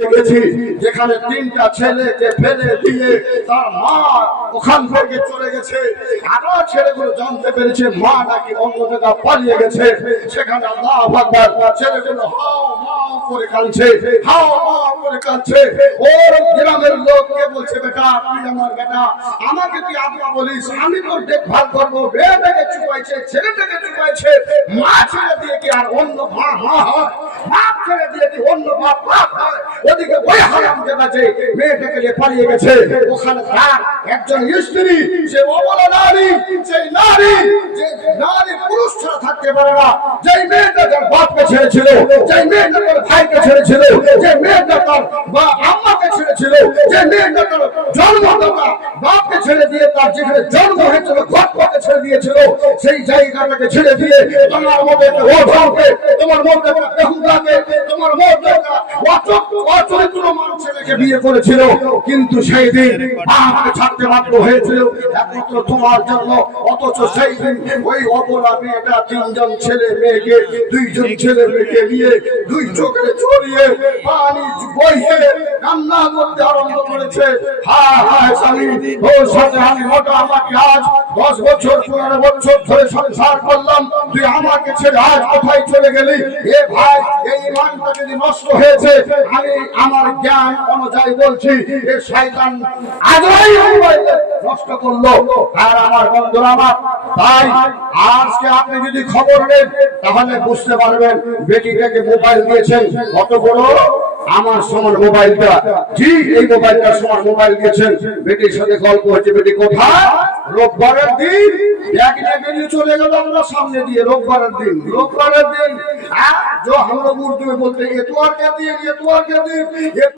দেখেছি, যেখানে তিনটা ছেলেকে ফেলে দিয়ে তার মা ওখান থেকে চলে গেছে। আবার ছেলেগুলো জানতে পেরেছে, মা নাকি অন্য জায়গা পালিয়ে গেছে। সেখানে আল্লাহ ছেলেগুলো হাও গ্রামের লোককে বলছে আমার বেটা, আমাকে তুই আজ্ঞা বলিস, আমি তোর দেখভাল করব ছেলেটাকে চুপাইছে মা ছেড়ে দিয়ে কি আর অন্য মা মা হয়। বাপ ছেড়ে দিয়ে কি অন্য বাপ বাপ হয়, ওদিকে ওই হারাম আছে মেয়েটাকে নিয়ে পালিয়ে গেছে। ওখানে তার একজন স্ত্রী, সে অবলা নারী সেই নারী, যে নারী পুরুষ ছাড়া থাকতে পারে না। যেই মেয়েটা তার বাপকে ছেড়েছিল, যেই মেয়েটা তার ভাইকে ছেড়েছিল যে মেয়েটা তার বা আম্মাকে ছেড়েছিল যে মেয়েটা তার জন্মদাতা বাপকে ছেড়ে দিয়ে তার যেখানে জন্ম হয়েছিল ঘটকে ছেড়ে দিয়েছিল। সেই জায়গাটাকে ছেড়ে দিয়ে তোমার মধ্যে একটা তোমার মধ্যে একটা তোমার মধ্যে ছেলেকে বিয়ে করেছিল। কিন্তু সেই ছাড়তে বাধ্য হয়েছিল তোমার জন্য। অথচ সেই দিন মেয়েটা তিনজন ছেলে দুইজন ছেলে নিয়ে দুই চোখে ছড়িয়ে পানি বইয়ে কান্না করতে আরম্ভ করেছে। হায় হায় স্বামী, ও মোটা আমাকে আজ দশ বছর, পনেরো বছর ধরে সংসার করলাম। তুই আমাকে ছেড়ে আজ কোথায় চলে গেলি? এ ভাই, এই যদি নষ্ট হয়েছে, আমি আমার জ্ঞান অনুযায়ী বলছি, এ শয়তান মোবাইলে নষ্ট করল। আর আমার বন্ধুরা আমার, তাই আজকে আপনি যদি খবর নেন, তাহলে বুঝতে পারবেন বেটিটাকে মোবাইল দিয়েছেন কত বড় আমার সমান মোবাইলটা জি এই মোবাইলটার সমান মোবাইল দিয়েছেন বেটির সাথে গল্প হচ্ছে বেটি কোথায় রোববারের দিন ব্যাগ নিয়ে বেরিয়ে চলে গেল আমরা সামনে দিয়ে রোববারের দিন রোববারের দিন আহ, जो हम लोग उर्दू में बोलते हैं ये तो और क्या दिए ये तो और क्या दिए ये